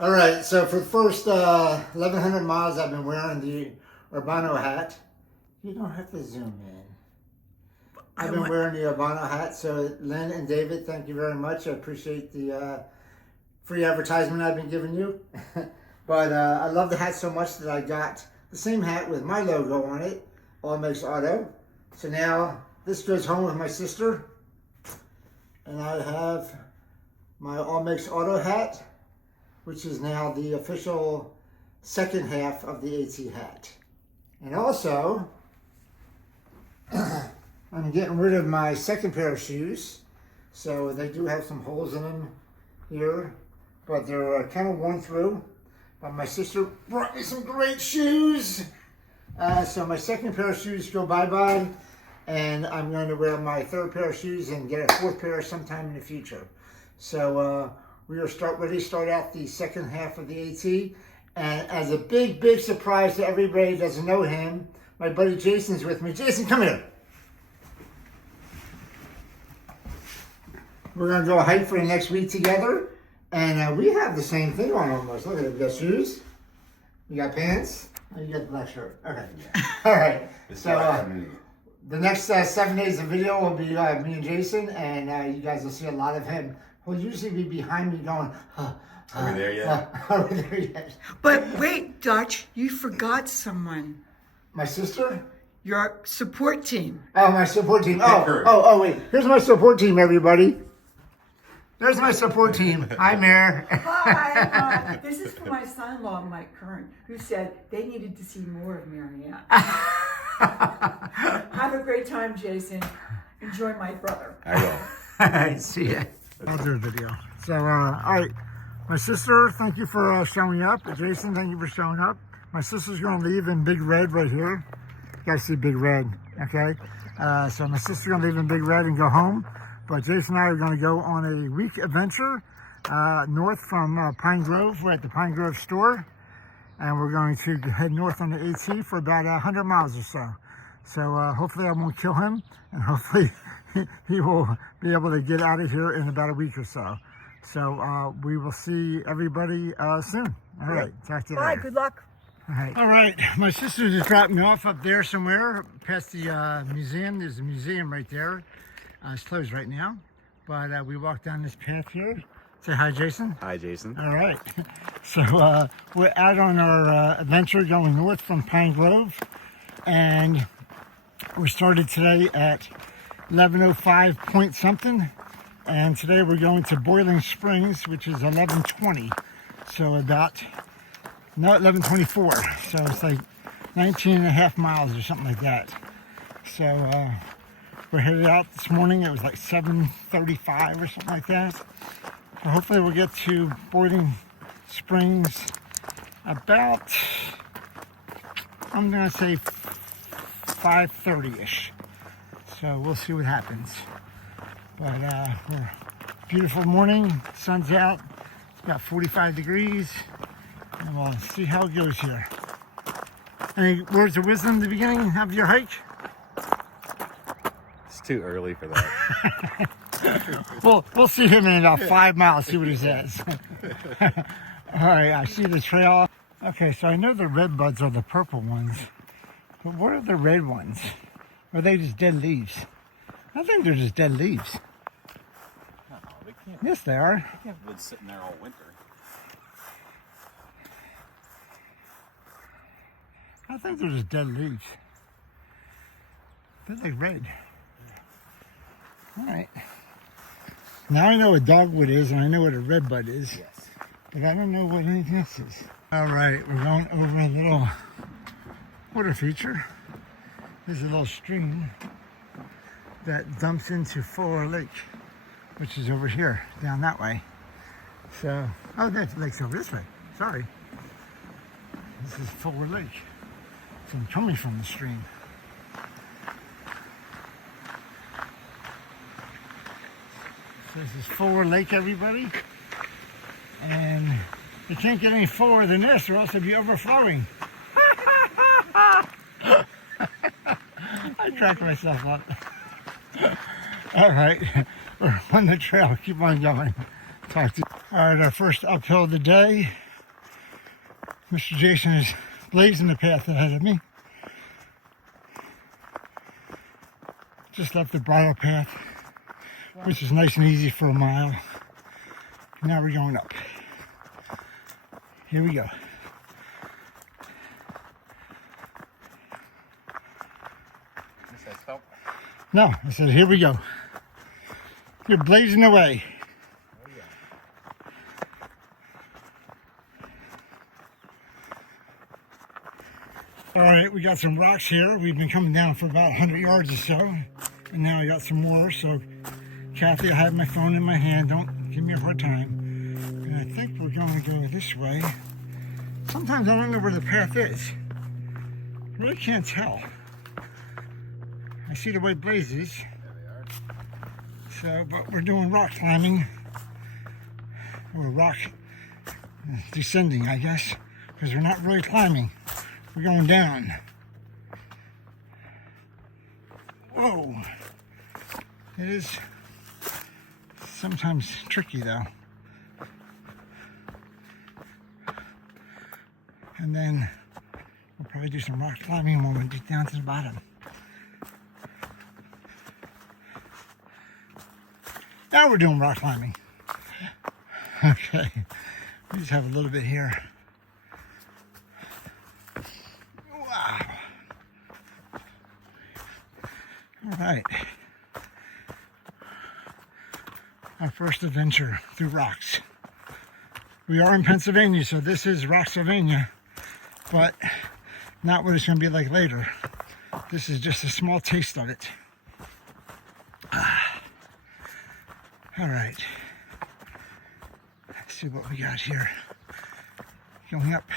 All right, so for the first 1,100 miles, I've been wearing the Urbano hat. You don't have to zoom in. I've been wearing the Urbano hat. So Lynn and David, thank you very much. I appreciate the free advertisement I've been giving you. But I love the hat so much that I got the same hat with my logo on it, All Makes Auto. So now this goes home with my sister. And I have my All Makes Auto hat, which is now the official second half of the AT hat. And also, I'm getting rid of my second pair of shoes. So they do have some holes in them here, but they're kind of worn through. But my sister brought me some great shoes. So my second pair of shoes go bye-bye, and I'm going to wear my third pair of shoes and get a fourth pair sometime in the future. So we are ready to start out the second half of the AT. And as a big surprise to everybody that doesn't know him, my buddy Jason's with me. Jason, come here. We're going to go hike for the next week together. And we have the same thing on almost. Look at it. We got shoes. You got pants. Oh, you got the black shirt. Okay. All right. So the next 7 days of video will be me and Jason. And you guys will see a lot of him. He'll usually be behind me going, Are we there yet? Are we there yet? But wait, Dutch, you forgot someone. My sister? Your support team. Oh, my support team. Oh, wait. Here's my support team, everybody. There's my support team. Hi, Mayor. Hi. This is for my son-in-law, Mike Kern, who said they needed to see more of Marianne. Have a great time, Jason. Enjoy my brother. I will. All right, see ya. I'll do a video. So, all right. My sister, thank you for showing up. Jason, thank you for showing up. My sister's going to leave in Big Red right here. You guys see Big Red, okay? So my sister's going to leave in Big Red and go home. But Jason and I are going to go on a week adventure north from Pine Grove. We're at the Pine Grove store. And we're going to head north on the AT for about 100 miles or so. So hopefully I won't kill him. And hopefully he will be able to get out of here in about a week or so. So we will see everybody soon. All right, talk to you later. Bye, good luck. All right, my sister just dropped me off up there somewhere past the museum. There's a museum right there. It's closed right now, but we walked down this path here. Say hi, Jason. Hi, Jason. All right, so we're out on our adventure going north from Pine Grove, and we started today at 11:05 point something. And today we're going to Boiling Springs, which is 11:20. So about, no, 11:24. So it's like 19 and a half miles or something like that. So we're headed out this morning. It was like 7:35 or something like that. So hopefully we'll get to Boiling Springs about, I'm going to say 5:30-ish. So we'll see what happens. But we're beautiful morning, sun's out, it's about 45 degrees, and we'll see how it goes here. Any words of wisdom at the beginning of your hike? It's too early for that. We'll see him in about 5 miles, see what he says. All right, I see the trail. Okay, so I know the red buds are the purple ones, but what are the red ones? Are they just dead leaves? I think they're just dead leaves. Yes, they are. They have been sitting there all winter. I think they're just dead leaves. They're like red. All right. Now I know what dogwood is, and I know what a redbud is. Yes. But I don't know what anything else is. All right, we're going over a little water feature. There's a little stream that dumps into Fuller Lake, which is over here, down that way. So, oh, that lake's over this way. Sorry. This is Fuller Lake. So I'm coming from the stream. So this is Fuller Lake, everybody. And you can't get any fuller than this, or else it'll be overflowing. I cracked myself up. All right, we're on the trail. Keep on going. Talk to you. All right, our first uphill of the day. Mr. Jason is blazing the path ahead of me. Just left the bridle path, which is nice and easy for a mile. Now we're going up. Here we go. This says help. No, I said, here we go. You're blazing away. All right, we got some rocks here. We've been coming down for about 100 yards or so, and now I got some more. So, Kathy, I have my phone in my hand. Don't give me a hard time. And I think we're going to go this way. Sometimes I don't know where the path is. I really can't tell. I see the white blazes. So, but we're doing rock climbing, or rock descending, I guess, because we're not really climbing. We're going down. Whoa. It is sometimes tricky though. And then we'll probably do some rock climbing when we get down to the bottom. Now we're doing rock climbing. Okay. We just have a little bit here. Wow. All right. Our first adventure through rocks. We are in Pennsylvania, so this is Rocksylvania, but not what it's going to be like later. This is just a small taste of it. All right. Let's see what we got here. Going up.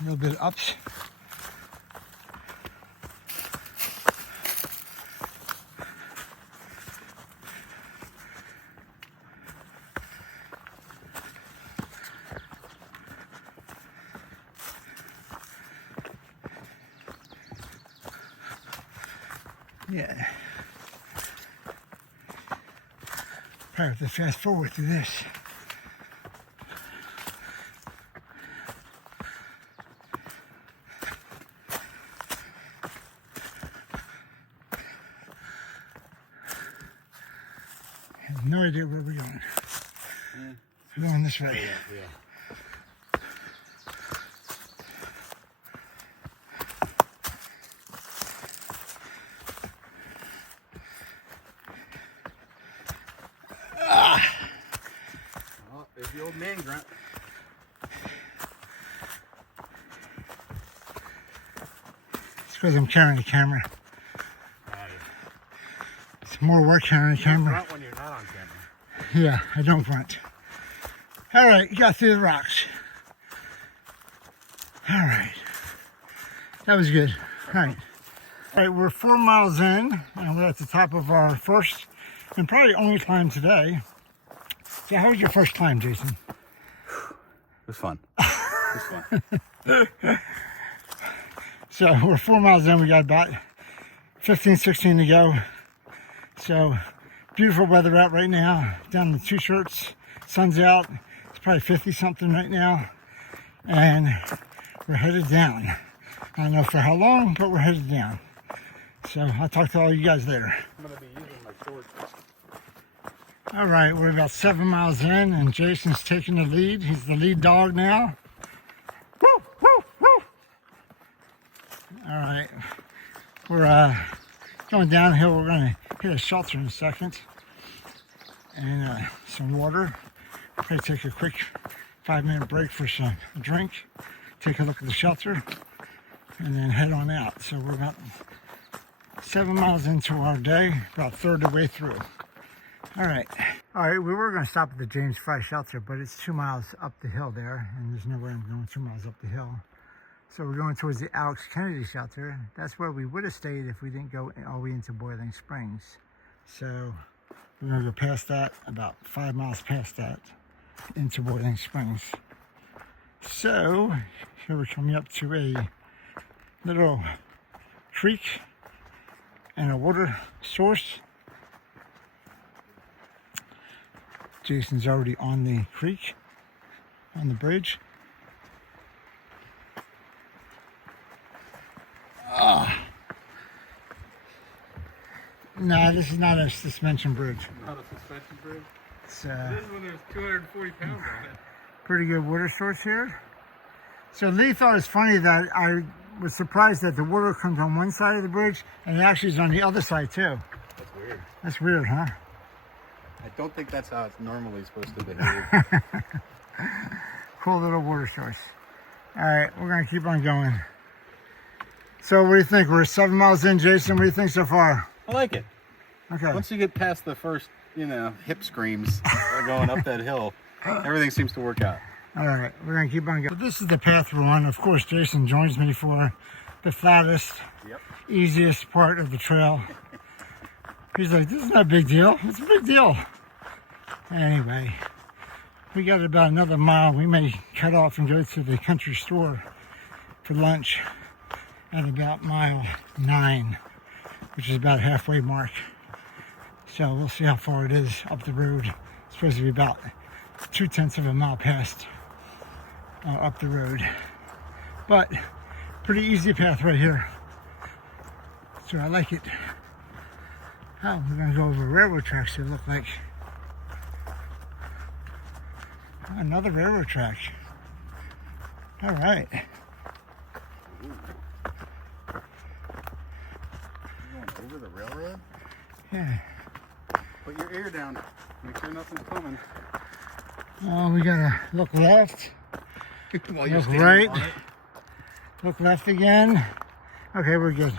A little bit of ups. Yeah. Probably have to fast forward through this. I have no idea where we're going. We're going this way. There's the old man grunt. It's because I'm carrying the camera. It's more work carrying the camera. Grunt when you're not on camera. Yeah, I don't grunt. All right, you got through the rocks. All right. That was good. All right. All right, we're 4 miles in, and we're at the top of our first and probably only climb today. So how was your first climb, Jason? It was fun. It was fun. So we're 4 miles in. We got about 15, 16 to go. So beautiful weather out right now. Down in 2 shirts. Sun's out. It's probably 50 something right now. And we're headed down. I don't know for how long, but we're headed down. So I'll talk to all you guys later. I'm going to be using my sword. All right, we're about 7 miles in, and Jason's taking the lead. He's the lead dog now. Woo, woo, woo. All right, we're going downhill. We're going to hit a shelter in a second, and some water. Probably take a quick 5-minute break for some drink. Take a look at the shelter, and then head on out. So we're about 7 miles into our day, about a third of the way through. All right, we were going to stop at the James Fry shelter, but it's 2 miles up the hill there, and there's no way I'm going 2 miles up the hill. So we're going towards the Alex Kennedy shelter. That's where we would have stayed if we didn't go all the way into Boiling Springs. So we're going to go past that, about 5 miles past that, into Boiling Springs. So here we're coming up to a little creek and a water source. Jason's already on the creek, on the bridge. No, this is not a suspension bridge. Not a suspension bridge? It's This is when there's 240 pounds on it. pretty good water source here. So Lee thought it's funny that I was surprised that the water comes on one side of the bridge and it actually is on the other side too. That's weird. That's weird, huh? I don't think that's how it's normally supposed to behave. Cool little water source. All right, we're gonna keep on going. So what do you think? We're 7 miles in, Jason. What do you think so far? I like it. Okay. Once you get past the first, hip screams going up that hill, everything seems to work out. All right, we're gonna keep on going. So this is the path we're on. Of course, Jason joins me for the flattest, Yep. easiest part of the trail. He's like, this is not a big deal. It's a big deal. Anyway, we got about another mile. We may cut off and go to the country store for lunch at about mile 9, which is about halfway mark. So we'll see how far it is up the road. It's supposed to be about 0.2 of a mile past up the road. But pretty easy path right here. So I like it. Oh, we're gonna go over railroad tracks, it look like. Another railroad track. All right. You're going over the railroad? Yeah. Put your ear down. Make sure nothing's coming. Oh, we gotta look left. While Look standing right. on it. Look left again. Okay, we're good.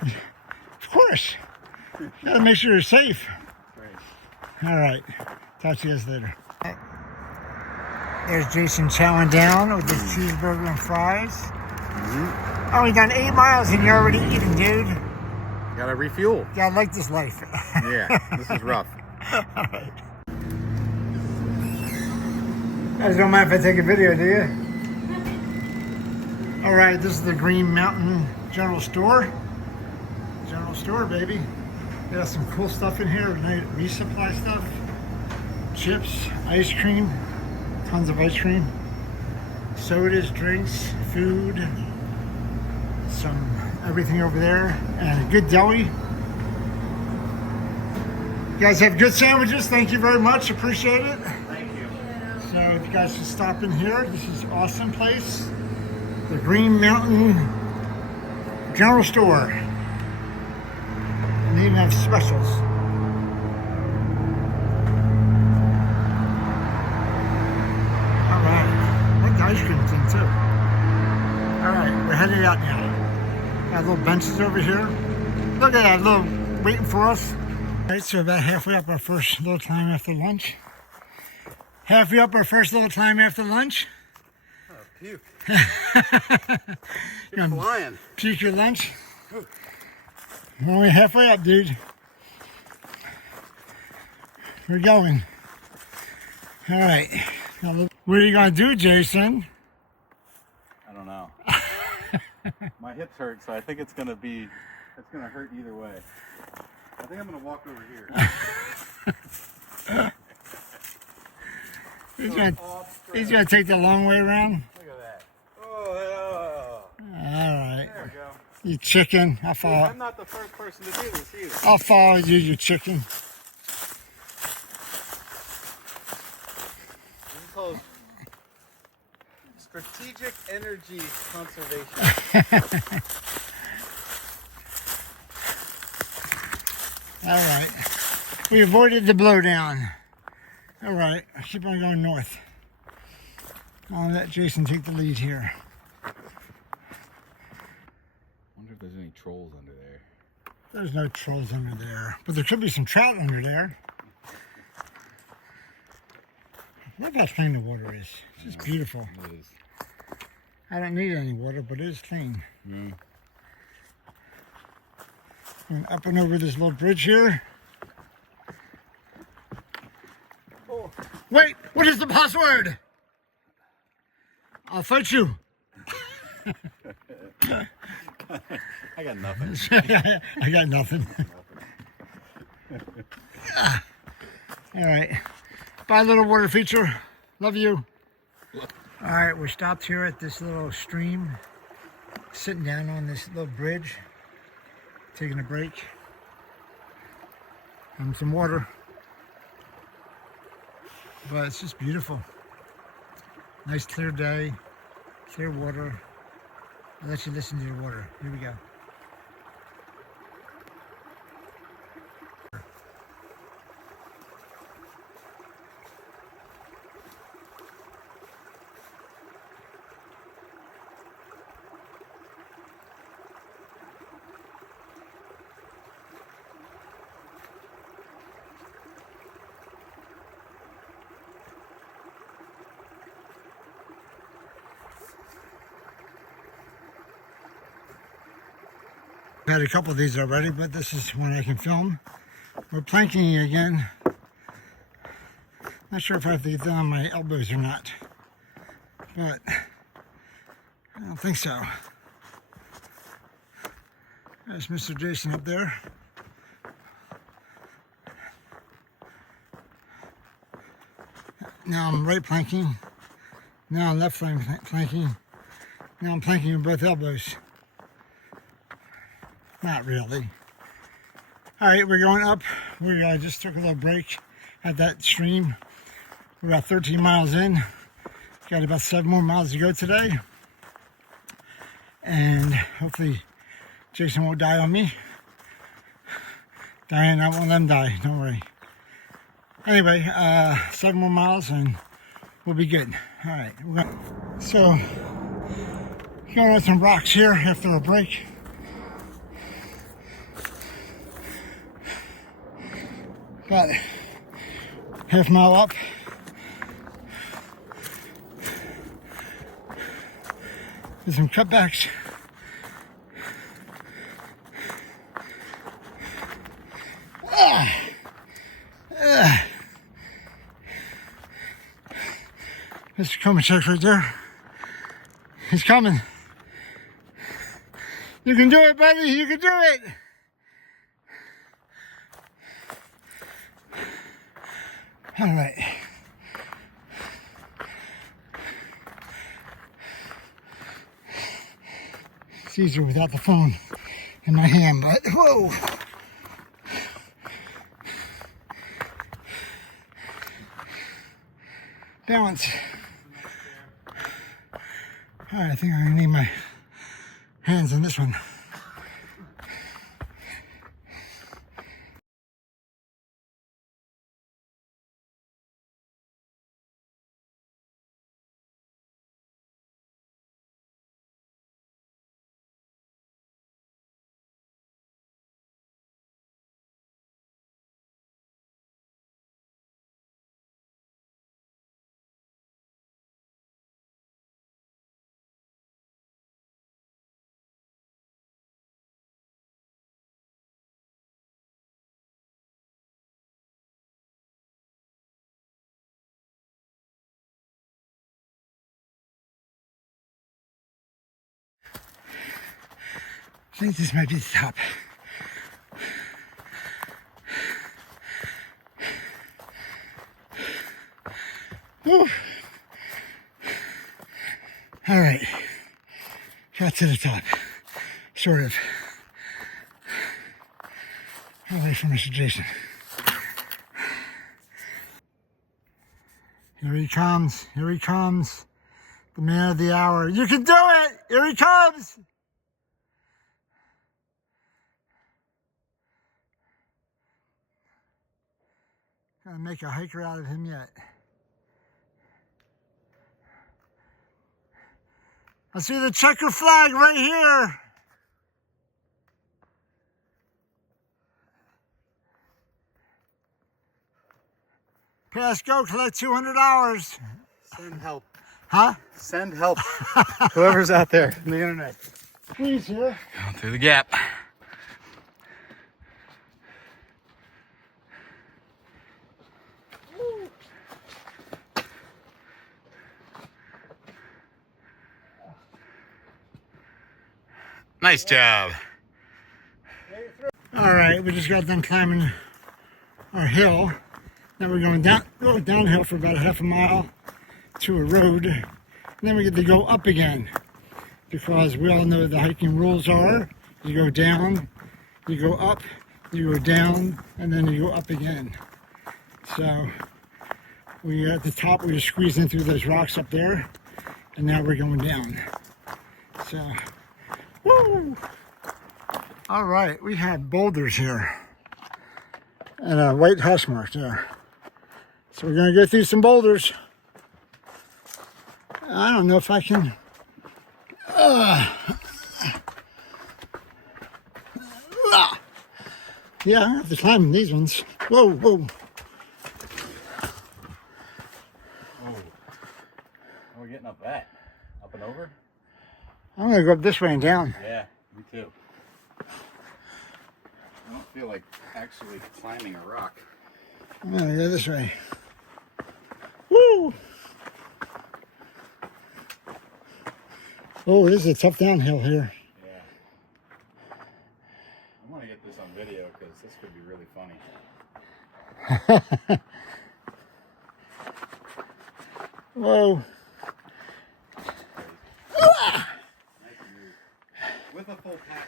Of course. Gotta make sure you're safe. Right. All right. Talk to you guys later. There's Jason chowing down with his cheeseburger and fries. Oh, we done 8 miles and you're already eating, dude. Gotta refuel. Yeah, I like this life. Yeah, this is rough. All right. You guys don't mind if I take a video, do you? All right, this is the Green Mountain General Store. General store, baby. They got some cool stuff in here. Nice resupply stuff. Chips, ice cream, tons of ice cream. Sodas, drinks, food. Some everything over there. And a good deli. You guys have good sandwiches. Thank you very much. Appreciate it. Thank you. So if you guys should stop in here. This is an awesome place. The Green Mountain General Store. And they even have specials. Alright. I like the ice cream thing too. Alright, we're headed out now. Got little benches over here. Look at that, little waiting for us. Alright, so about halfway up our first little climb after lunch. Halfway up our first little climb after lunch. Oh, puke. You're Flying. puke your lunch. We're only halfway up, dude. We're going. All right. Now, what are you gonna do, Jason? I don't know. My hips hurt, so I think it's gonna hurt either way. I think I'm gonna walk over here. He's gonna take the long way around. Look at that. Oh, All right. there we go. You chicken. I'll I'm follow. not the first person to do this either. I'll follow you, you chicken. This is called strategic energy conservation. All right. We avoided the blowdown. All right. I'll keep on going north. I'll let Jason take the lead here. I wonder if there's any trolls under there. There's no trolls under there, but there could be some trout under there. Look how clean the water is. It's just beautiful. It is. I don't need any water, but it is clean. And up and over this little bridge here. Oh. Wait, what is the password? I'll fight you. I got nothing. I got nothing. All right. Bye, little water feature. Love you. All right, we're stopped here at this little stream, sitting down on this little bridge, taking a break, and some water. But it's just beautiful. Nice clear day, clear water. I'll let you listen to your water. Here we go. I've had a couple of these already, but this is one I can film. We're planking again. Not sure if I have to get down on my elbows or not, but I don't think so. There's Mr. Jason up there. Now I'm right planking. Now I'm left planking. Now I'm planking with both elbows. Not really. All right, we're going up. We just took a little break at that stream. We're about 13 miles in. Got about 7 more miles to go today. And hopefully Jason won't die on me. Diane, I won't let him die, don't worry. Anyway, 7 more miles and we'll be good. All right, so going on some rocks here after a break. About half mile up. There's some cutbacks. Mr. Komachek right there. He's coming. You can do it, buddy. You can do it. All right. It's easier without the phone in my hand, but whoa. Balance. All right, I think I'm gonna need my hands on this one. I think this might be the top. Woo. All right, got to the top, sort of. I'll wait for Mr. Jason. Here he comes, the man of the hour. You can do it, here he comes. Gotta make a hiker out of him yet. I see the checker flag right here. Pass go, collect $200. Send help. Huh? Send help. Whoever's out there on the internet. Please here. Going through the gap. Nice job. All right, we just got done climbing our hill. Then we're going downhill for about a half a mile to a road. And then we get to go up again, because we all know the hiking rules are you go down, you go up, you go down, and then you go up again. So we at the top, we just squeezed in through those rocks up there, and now we're going down. So, woo! All right, we have boulders here and a white hash mark there. So we're gonna go through some boulders. I don't know if I can. Yeah, I have to climb these ones. Whoa, whoa. Oh, we're getting up that. Up and over? I'm gonna go up this way and down. Yeah, me too. I don't feel like actually climbing a rock. I'm gonna go this way. Woo! Oh, this is a tough downhill here. Yeah. I want to get this on video because this could be really funny. Whoa. Nice move. With a full pack.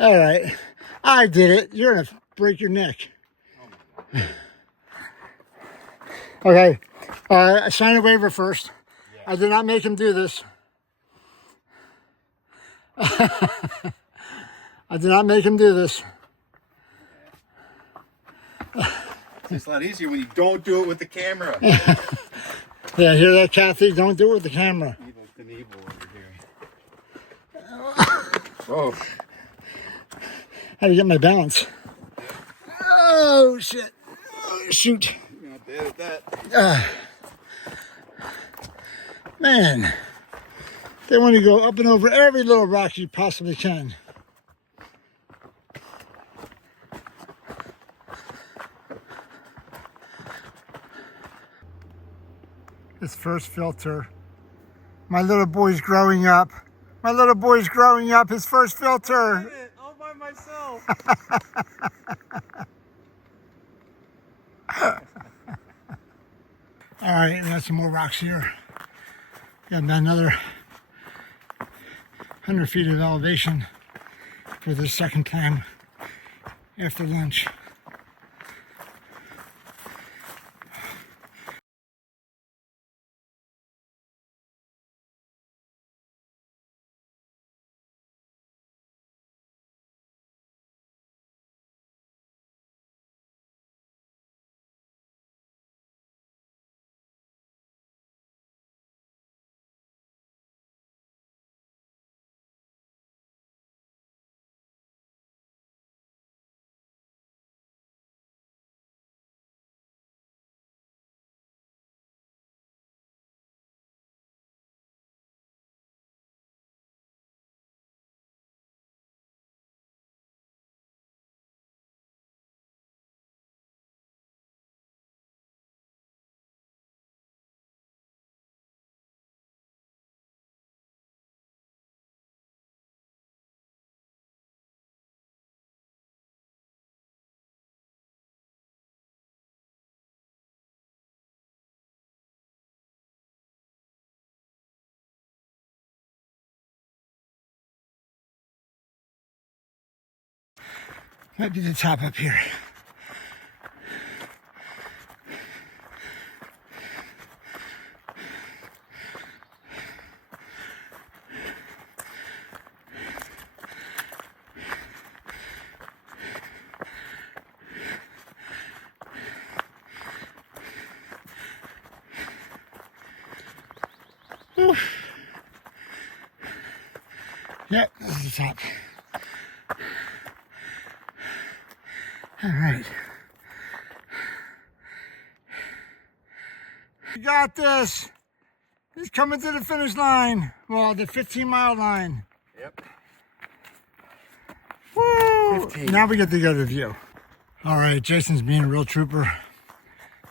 All right. I did it. You're gonna break your neck. Oh my God. Okay. I signed a waiver first. Yeah. I did not make him do this. I did not make him do this. It's a lot easier when you don't do it with the camera. Yeah, hear that, Kathy? Don't do it with the camera. Evil Knievel over here. Whoa. How do you get my balance? Oh, shit. Oh, shoot. You're gonna have to edit that. Man. They want to go up and over every little rock you possibly can. His first filter. My little boy's growing up. My little boy's growing up. His first filter. All by myself. All right, we got some more rocks here. Got about another 100 feet of elevation for the second time after lunch. Might be the top up here. Whew. Yep, this is the top. All right. You got this. He's coming to the finish line. Well, the 15-mile line. Yep. Woo! 15. Now we get to go to the view. All right, Jason's being a real trooper.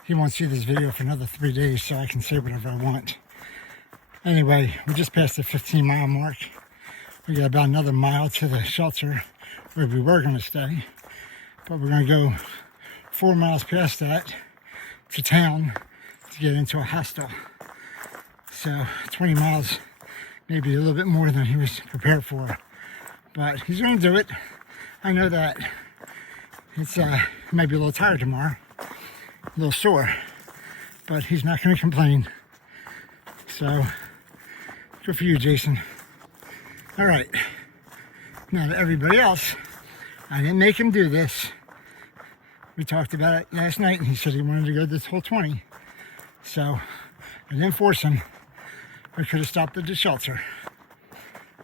He won't see this video for another 3 days, so I can say whatever I want. Anyway, we just passed the 15-mile mark. We got about another mile to the shelter where we were going to stay. But we're going to go 4 miles past that to town to get into a hostel. So 20 miles, maybe a little bit more than he was prepared for. But he's going to do it. I know that. It's he might be a little tired tomorrow, a little sore, but he's not going to complain. So good for you, Jason. All right. Now to everybody else, I didn't make him do this. We talked about it last night, and he said he wanted to go this whole 20. So I didn't force him. We could have stopped at the shelter,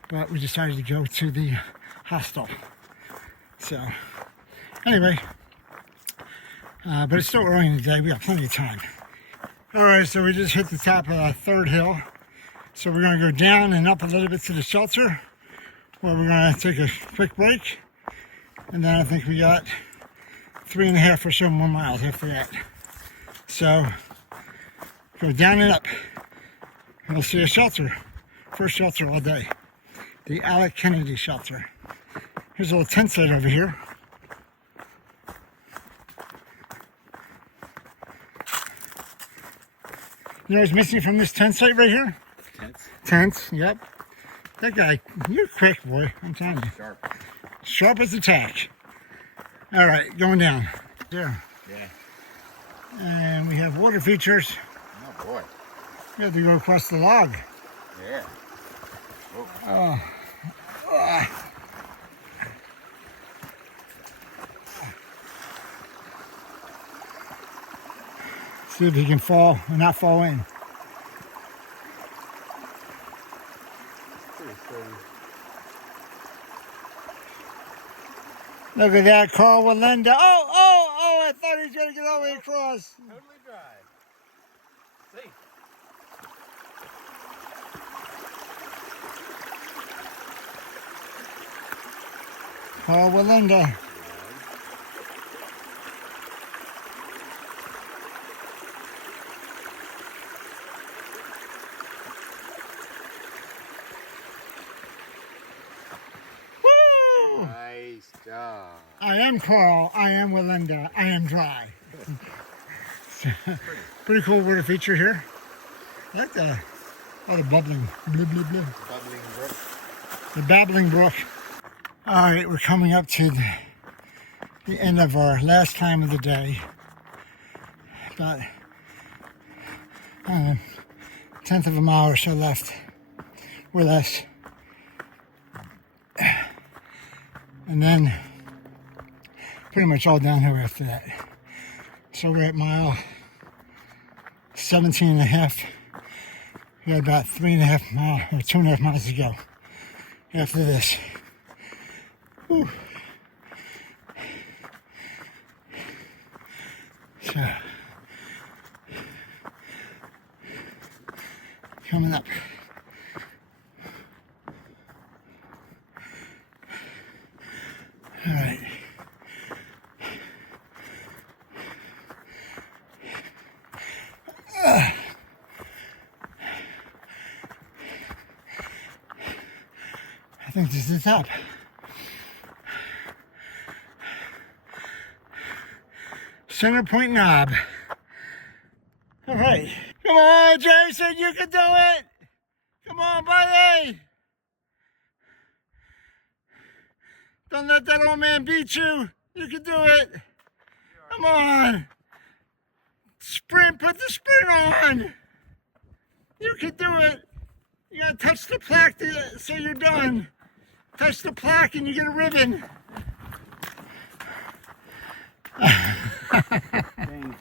but we decided to go to the hostel. So anyway, but it's still early in the day. We got plenty of time. All right, so we just hit the top of the third hill. So we're going to go down and up a little bit to the shelter, where we're going to take a quick break. And then I think we got 3.5 or so more miles after that. So go down and up. And we'll see a shelter. First shelter all day. The Alec Kennedy shelter. Here's a little tent site over here. You know what's missing from this tent site right here? Tents. Tents, yep. That guy, you're quick, boy. I'm telling you. Sharp. Sharp as a tack. All right, going down. There. Yeah. And we have water features. Oh boy. We have to go across the log. Yeah. Oh. See if he can fall and not fall in. Pretty sturdy. Look at that, Carl Walenda. Oh, I thought he was going to get all the way across. Totally dry. See. Carl Walenda. Woo! Nice job. I am Carl, I am Walenda, I am dry. Pretty cool water feature here. I like the bubbling, blah, blah, blah. Bubbling brook. The babbling brook. All right, we're coming up to the end of our last climb of the day. About, I don't know, 1/10 of a mile or so left, or less. And then pretty much all downhill after that. So we're at mile 17.5. We got about 3.5 miles, or 2.5 miles to go after this. Whew. So, coming up. All right. I think this is the top. Center Point Knob. All right. Come on, Jason, you can do it. Come on, buddy. Don't let that old man beat you. You can do it. Come on. Sprint, put the sprint on. You can do it. You gotta touch the plaque to say you're done. Touch the plaque and you get a ribbon. Dang.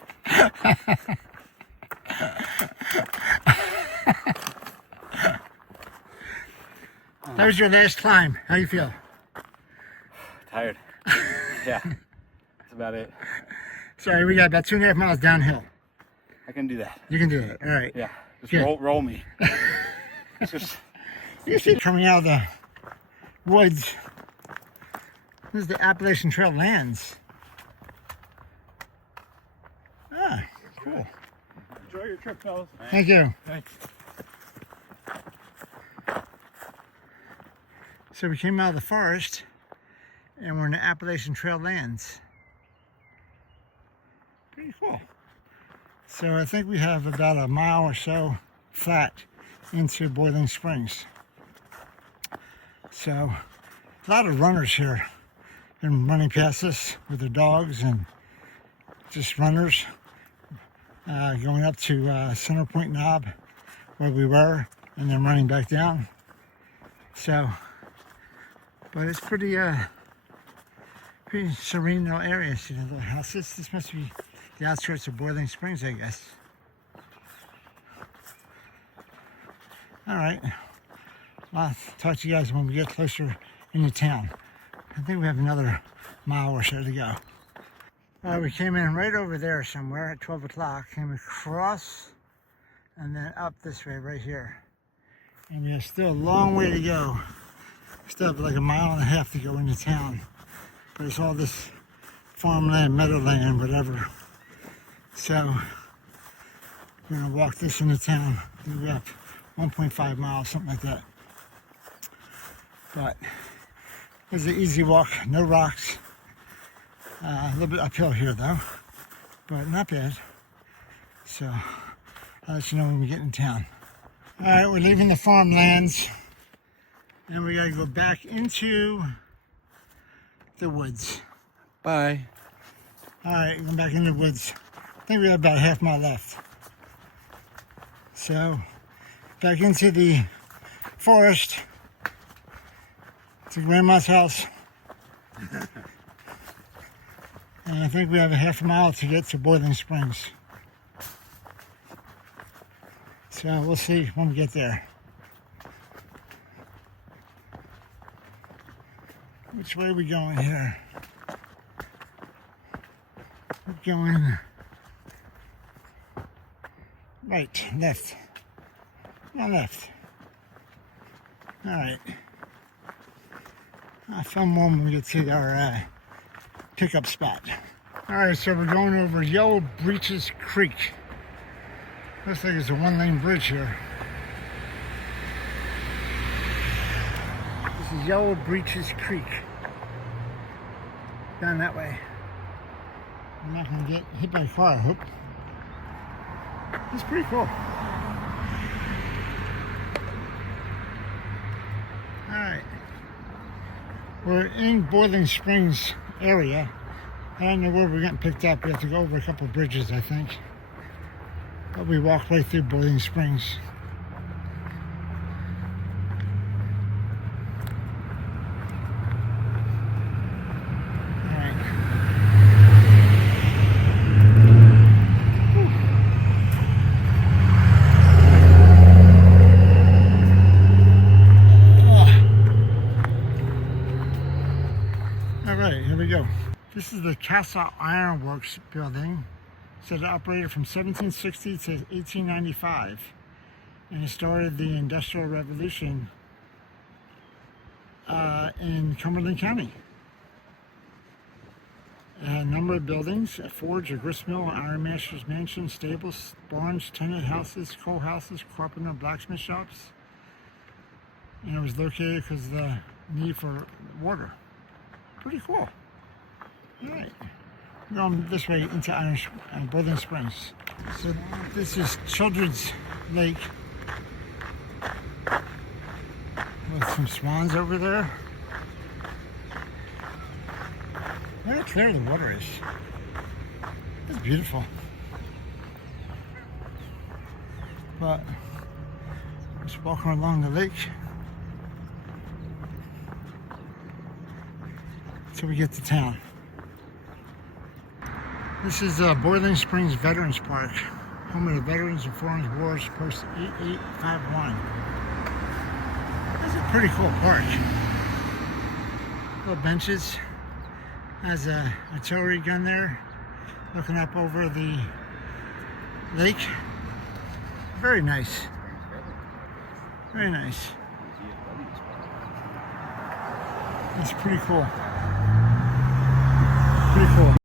That was your last climb. How you feel? Tired. Yeah. That's about it. Sorry, we got about 2.5 miles downhill. I can do that. You can do it. All right. Yeah. Just Good. roll me. It's just You see coming out of the woods. This is the Appalachian Trail lands. Ah, cool. enjoy your trip, fellas. Thank you. Thanks. So we came out of the forest and we're in the Appalachian Trail lands. Pretty cool. So I think we have about a mile or so flat into Boiling Springs. So a lot of runners here been running past us with their dogs and just runners going up to Center Point Knob where we were and then running back down. So, but it's pretty serene little area. See the little houses? This must be the outskirts of Boiling Springs, I guess. All right. I'll talk to you guys when we get closer into town. I think we have another mile or so to go. We came in right over there somewhere at 12 o'clock, came across and then up this way right here. And we have still a long way to go. Still have like a mile and a half to go into town. But it's all this farmland, meadowland, whatever. So we're gonna walk this into town. We're up 1.5 miles, something like that. But it's an easy walk, no rocks. A little bit uphill here though, but not bad. So I'll let you know when we get in town. All right, we're leaving the farmlands and we gotta go back into the woods. Bye. All right, going back in the woods. I think we have about a half mile left. So back into the forest to Grandma's house. And I think we have a half a mile to get to Boiling Springs. So we'll see when we get there. Which way are we going here? We're going right, left. Not left. All right. I'll film more when we get to our pickup spot. All right, so we're going over Yellow Breeches Creek. Looks like it's a one-lane bridge here. This is Yellow Breeches Creek. Down that way. I'm not gonna get hit by a car, I hope. It's pretty cool. All right. We're in Boiling Springs area. I don't know where we're getting picked up. We have to go over a couple of bridges, I think. But we walk right through Boiling Springs. All right. All right, here we go. This is the Castle Iron Works building. So it operated from 1760 to 1895. And it started the Industrial Revolution in Cumberland County. It had a number of buildings: a forge, a gristmill, an ironmaster's mansion, stables, barns, tenant houses, coal houses, carpenter, blacksmith shops. And it was located because of the need for water. Pretty cool. All right, we're going this way into Boiling Springs. So this is Children's Lake with some swans over there. Look how clear the water is. It's beautiful. But just walking along the lake until we get to town. This is Boiling Springs Veterans Park, home of the Veterans of Foreign Wars, Post 8851. This is a pretty cool park. Little benches. Has a artillery gun there, looking up over the lake. Very nice. Very nice. It's pretty cool. Pretty cool.